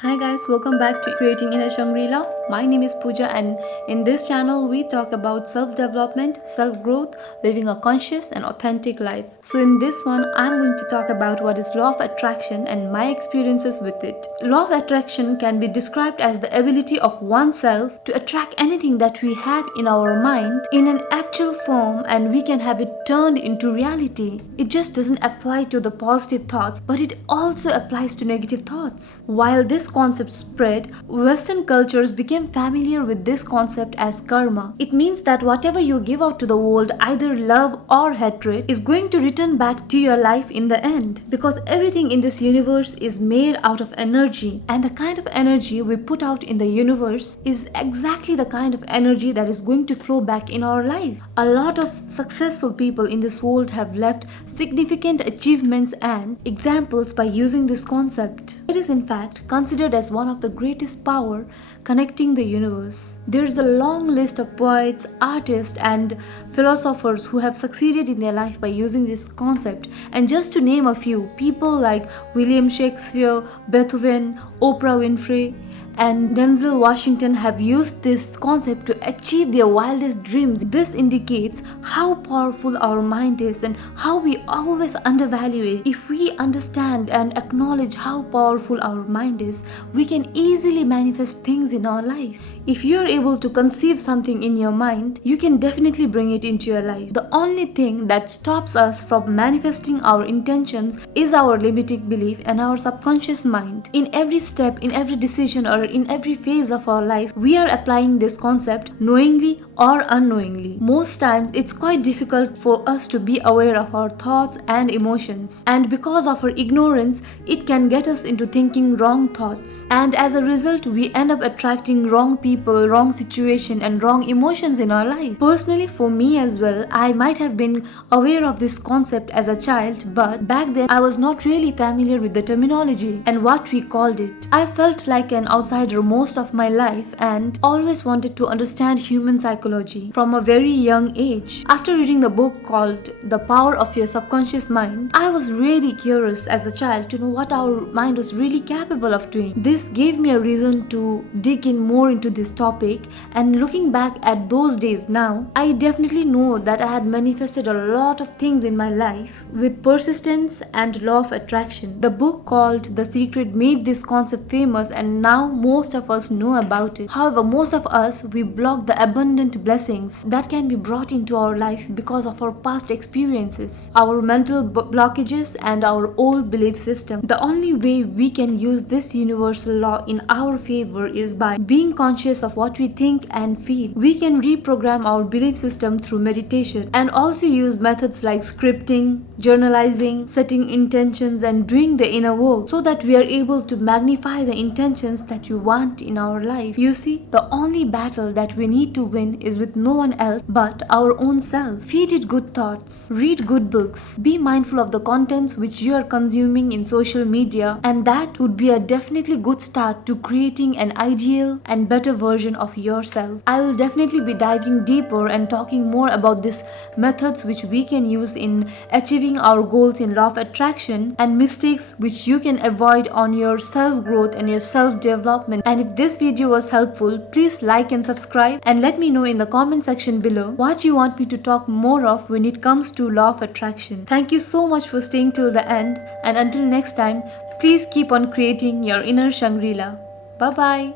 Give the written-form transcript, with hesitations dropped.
Hi guys, welcome back to Creating Inner Shangri-La. My name is Pooja and in this channel we talk about self-development, self-growth, living a conscious and authentic life. So in this one, I'm going to talk about what is law of attraction and my experiences with it. Law of attraction can be described as the ability of oneself to attract anything that we have in our mind in an actual form and we can have it turned into reality. It just doesn't apply to the positive thoughts, but it also applies to negative thoughts. While this concept spread, Western cultures became familiar with this concept as karma. It means that whatever you give out to the world, either love or hatred, is going to return back to your life in the end. Because everything in this universe is made out of energy, and the kind of energy we put out in the universe is exactly the kind of energy that is going to flow back in our life. A lot of successful people in this world have left significant achievements and examples by using this concept. It is in fact considered as one of the greatest power connecting the universe. There is a long list of poets, artists and philosophers who have succeeded in their life by using this concept, and just to name a few, people like William Shakespeare, Beethoven, Oprah Winfrey and Denzel Washington have used this concept to achieve their wildest dreams. This indicates how powerful our mind is and how we always undervalue it. If we understand and acknowledge how powerful our mind is, we can easily manifest things in our life. If you are able to conceive something in your mind, you can definitely bring it into your life. The only thing that stops us from manifesting our intentions is our limiting belief and our subconscious mind. In every step, in every decision or in every phase of our life, we are applying this concept knowingly or unknowingly. Most times it's quite difficult for us to be aware of our thoughts and emotions, and because of our ignorance it can get us into thinking wrong thoughts, and as a result we end up attracting wrong people, wrong situation and wrong emotions in our life. Personally, for me as well, I might have been aware of this concept as a child, but back then I was not really familiar with the terminology and what we called it. I felt like an outsider most of my life and always wanted to understand human psychology from a very young age. After reading the book called The Power of Your Subconscious Mind, I was really curious as a child to know what our mind was really capable of doing. This gave me a reason to dig in more into this topic, and looking back at those days now, I definitely know that I had manifested a lot of things in my life with persistence and law of attraction. The book called The Secret made this concept famous and now most of us know about it. However, most of us, we block the abundant blessings that can be brought into our life because of our past experiences, our mental blockages and our old belief system. The only way we can use this universal law in our favor is by being conscious of what we think and feel. We can reprogram our belief system through meditation and also use methods like scripting, journalizing, setting intentions and doing the inner work so that we are able to magnify the intentions that we want in our life. You see, the only battle that we need to win is with no one else but our own self. Feed it good thoughts, read good books, be mindful of the contents which you are consuming in social media, and that would be a definitely good start to creating an ideal and better version of yourself. I will definitely be diving deeper and talking more about these methods which we can use in achieving our goals in law of attraction and mistakes which you can avoid on your self-growth and your self-development. And if this video was helpful, please like and subscribe and let me know in the comment section below what you want me to talk more of when it comes to law of attraction. Thank you so much for staying till the end, and until next time, please keep on creating your inner Shangri-La. Bye bye.